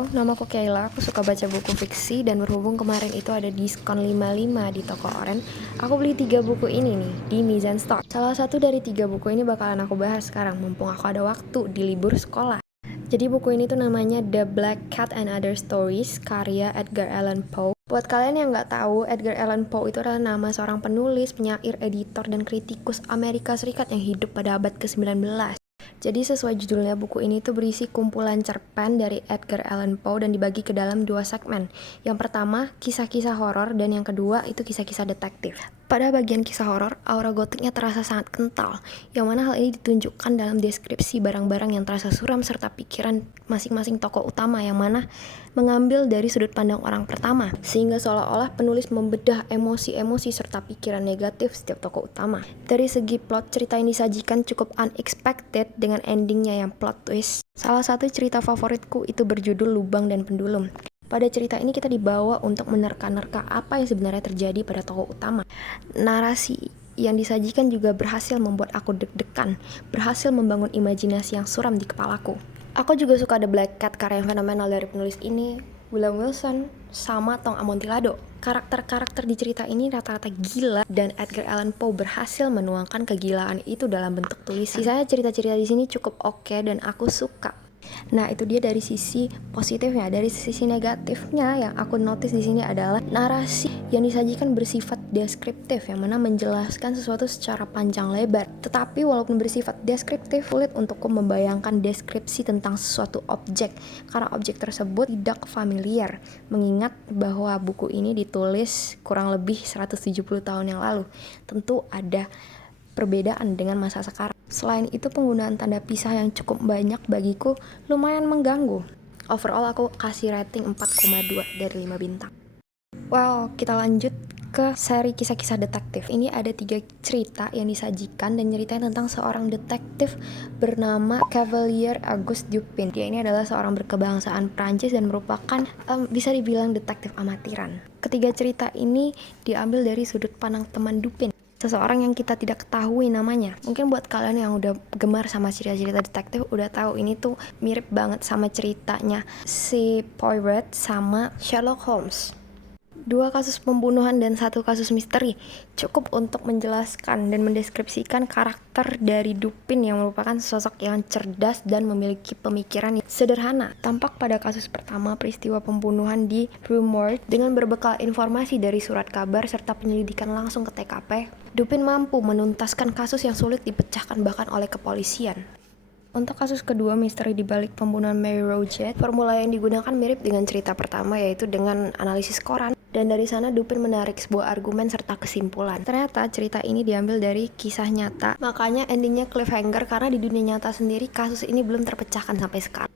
Halo, namaku Kayla, aku suka baca buku fiksi dan berhubung kemarin itu ada diskon 55 di toko Oren, aku beli 3 buku ini nih di Mizan Store. Salah satu dari 3 buku ini bakalan aku bahas sekarang mumpung aku ada waktu di libur sekolah. Jadi buku ini tuh namanya The Black Cat and Other Stories, karya Edgar Allan Poe. Buat kalian yang nggak tahu, Edgar Allan Poe itu adalah nama seorang penulis, penyair, editor, dan kritikus Amerika Serikat yang hidup pada abad ke-19. Jadi sesuai judulnya, buku ini tuh berisi kumpulan cerpen dari Edgar Allan Poe dan dibagi ke dalam 2 segmen. Yang pertama, kisah-kisah horor, dan yang kedua itu kisah-kisah detektif. Pada bagian kisah horor, aura gotiknya terasa sangat kental, yang mana hal ini ditunjukkan dalam deskripsi barang-barang yang terasa suram serta pikiran masing-masing tokoh utama yang mana mengambil dari sudut pandang orang pertama, sehingga seolah-olah penulis membedah emosi-emosi serta pikiran negatif setiap tokoh utama. Dari segi plot, cerita yang disajikan cukup unexpected dengan endingnya yang plot twist. Salah satu cerita favoritku itu berjudul Lubang dan Pendulum. Pada cerita ini kita dibawa untuk menerka-nerka apa yang sebenarnya terjadi pada tokoh utama. Narasi yang disajikan juga berhasil membuat aku deg-degan, berhasil membangun imajinasi yang suram di kepalaku. Aku juga suka The Black Cat, karya yang fenomenal dari penulis ini, William Wilson, sama Tom Amontillado. Karakter-karakter di cerita ini rata-rata gila dan Edgar Allan Poe berhasil menuangkan kegilaan itu dalam bentuk tulisan. Sisanya cerita-cerita di sini cukup oke dan aku suka. Nah, itu dia dari sisi positifnya. Dari sisi negatifnya yang aku notice di sini adalah narasi yang disajikan bersifat deskriptif, yang mana menjelaskan sesuatu secara panjang lebar. Tetapi walaupun bersifat deskriptif, sulit untukku membayangkan deskripsi tentang sesuatu objek karena objek tersebut tidak familiar, mengingat bahwa buku ini ditulis kurang lebih 170 tahun yang lalu. Tentu ada perbedaan dengan masa sekarang. Selain itu, penggunaan tanda pisah yang cukup banyak bagiku lumayan mengganggu. Overall aku kasih rating 4,2 dari 5 bintang. Well, kita lanjut ke seri kisah-kisah detektif. Ini ada 3 cerita yang disajikan dan nyeritain tentang seorang detektif bernama Cavalier Auguste Dupin. Dia ini adalah seorang berkebangsaan Prancis dan merupakan bisa dibilang detektif amatiran. Ketiga cerita ini diambil dari sudut pandang teman Dupin, seseorang yang kita tidak ketahui namanya. Mungkin buat kalian yang udah gemar sama cerita-cerita detektif udah tahu ini tuh mirip banget sama ceritanya si Poirot sama Sherlock Holmes. 2 kasus pembunuhan dan 1 kasus misteri cukup untuk menjelaskan dan mendeskripsikan karakter dari Dupin yang merupakan sosok yang cerdas dan memiliki pemikiran yang sederhana. Tampak pada kasus pertama, peristiwa pembunuhan di Rue Morgue, dengan berbekal informasi dari surat kabar serta penyelidikan langsung ke TKP, Dupin mampu menuntaskan kasus yang sulit dipecahkan bahkan oleh kepolisian. Untuk kasus kedua, misteri di balik pembunuhan Mary Roget, formula yang digunakan mirip dengan cerita pertama, yaitu dengan analisis koran. Dan dari sana Dupin menarik sebuah argumen serta kesimpulan. Ternyata cerita ini diambil dari kisah nyata, makanya endingnya cliffhanger karena di dunia nyata sendiri kasus ini belum terpecahkan sampai sekarang.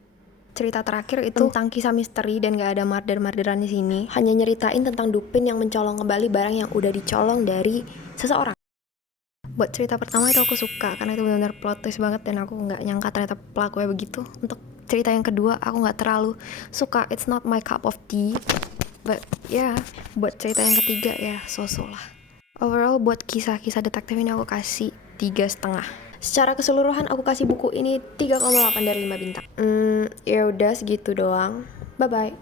Cerita terakhir itu tentang kisah misteri dan gak ada murder-murderan di sini. Hanya nyeritain tentang Dupin yang mencolong kembali barang yang udah dicolong dari seseorang. Buat cerita pertama itu aku suka karena itu benar-benar plot twist banget dan aku nggak nyangka ternyata pelakunya begitu. Untuk cerita yang kedua aku nggak terlalu suka, it's not my cup of tea, but ya buat cerita yang ketiga ya so-so lah. Overall buat kisah-kisah detektif ini aku kasih 3,5. Secara keseluruhan aku kasih buku ini 3,8 dari 5 bintang. Ya udah segitu doang. Bye bye.